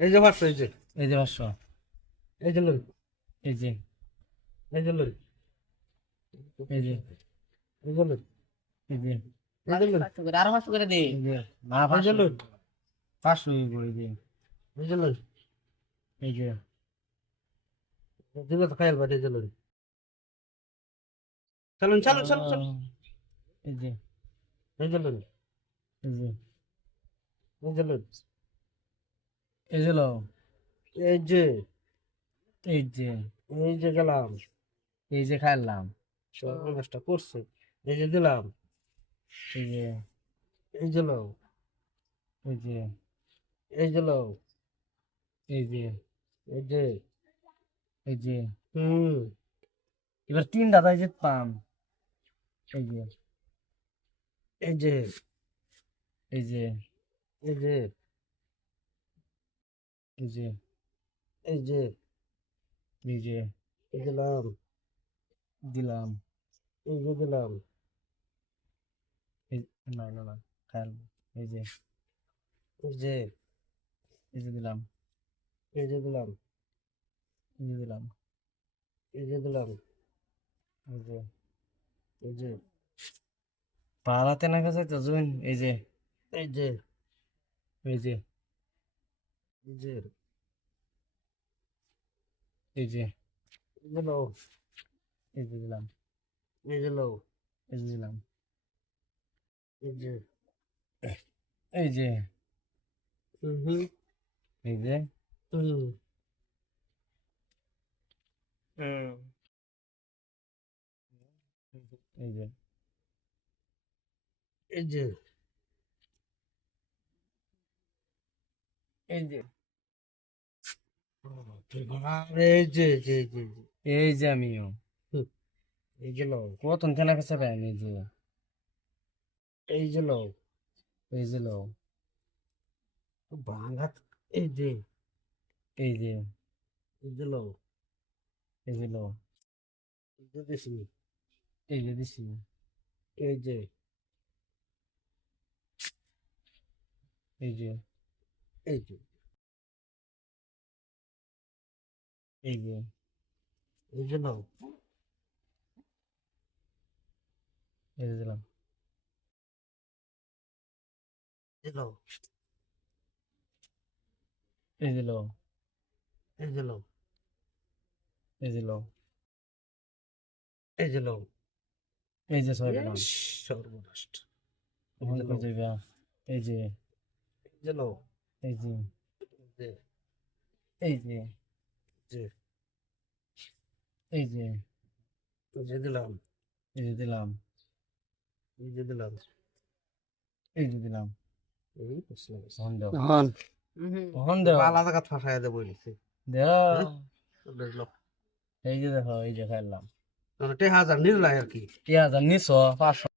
এই যে পাঁচশো এই যে এই যে পাঁচশো এই যে লই এই যে এই যে লই এই যে এই যে লই এই যে আরও করে দে না এই যে পাঁচশো করে দে এই যে লই এই যে দিবে তো খাইল বাড়ি এই যে লই চলুন চলুন চলুন চলুন এই যে এই যে লই এই যে এই যে লই এই যে লো এই যে এই যে এই যে গেলাম এই যে খাইলাম সর্বনাশটা করছে এই যে দিলাম এই যে এই যে লও এই যে এই যে লও এই যে এই যে এই যে হুম এবার তিন দাদাই জিততাম এই যে এই যে এই যে এই যে এই যে এই যে এই যে দিলাম দিলাম। এই যে দিলাম এই না না না খাইল এই যে। এই যে। এই যে দিলাম। এই যে দিলাম। এই যে দিলাম। এই যে দিলাম। এই যে। এই যে। পাড়াতে না গেছে তো জুন এই যে। এই যে। এই যে। যে এই যে। লও এই যে দিলাম। লও এই যে দিলাম। এই যে। এই যে। হুম। এই যে। হুম। এই যে। এই যে। এই যে। এই যে যে যে এই যে আমিও। এই যে লও কত কেনা কাছে পাই এই যে? এই যে লও এই যে লো ভাঙা এই যে। এই যে। এই যে লও এই যে লো এই যে দিছি এই যে দিছি এই যে। এই যে। এই যে। এই যে এই এই দিলাম। লও। এই যে লো এই যে এই এই যে এই যে সর্বনাশ যাইবা এই যে। এই যে। এই যে। এই যে। এই যে যে এই যে এই যে দিলাম। এই যে দিলাম। এই যে দিলাম। এই যে দিলাম। এই যে দেখো এই যে খাইলাম। টেহা হাজার নির্লাই আর কি। টি হাজার নিছো পাঁচশো।